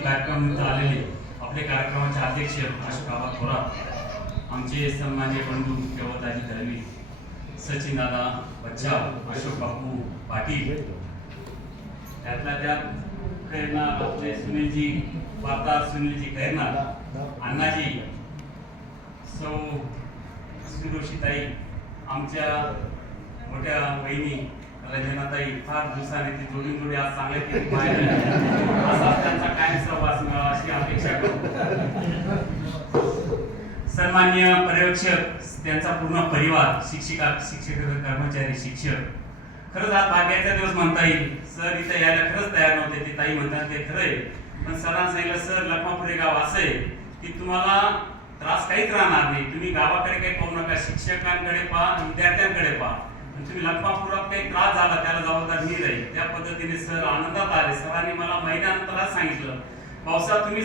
कार्यक्रम आलेले आपले कार्यक्रमाचे अध्यक्ष अशोक बाबा थोरात, आमचे सन्मान्य बंधू केवलदाजी दळवी, सचिन दादा बच्चाव, अशोक बापू पाटील, त्यातल्या त्यात खैरनार आपले सुनीलजी वार्ताहर, सुनीलजी खैरनार, अण्णाजी, सौ सुरोशीताई, आमच्या मोठ्या बहिणी रंजनाताई, फार दिवसाने ती जोडून जोडी आज चांगल्या की पाहिजे असा त्यांचा कायम सहवास मिळावा अशी अपेक्षा करतो. सन्मान्य पर्यवेक्षक, त्यांचा पूर्ण परिवार, शिक्षिका, शिक्षक, कर्मचारी, शिक्षक, खरंच आज भाग्याचा दिवस म्हणता येईल. सर इथे यायला खरंच तयार नव्हते, ते ताई म्हणतात ते खरंय, पण सरांना सांगितलं सर लखमापुरे गाव असं आहे की तुम्हाला त्रास काहीच राहणार नाही, तुम्ही गावाकडे काही पाहू नका, शिक्षकांकडे पहा, विद्यार्थ्यांकडे पहा, तुम्ही लखमापुरात काही त्रास झाला त्याला जबाबदार मी राहील. त्या पद्धतीने सर आनंदात आले. सरांनी मला महिन्यानंतरच सांगितलं, पावसात तुम्ही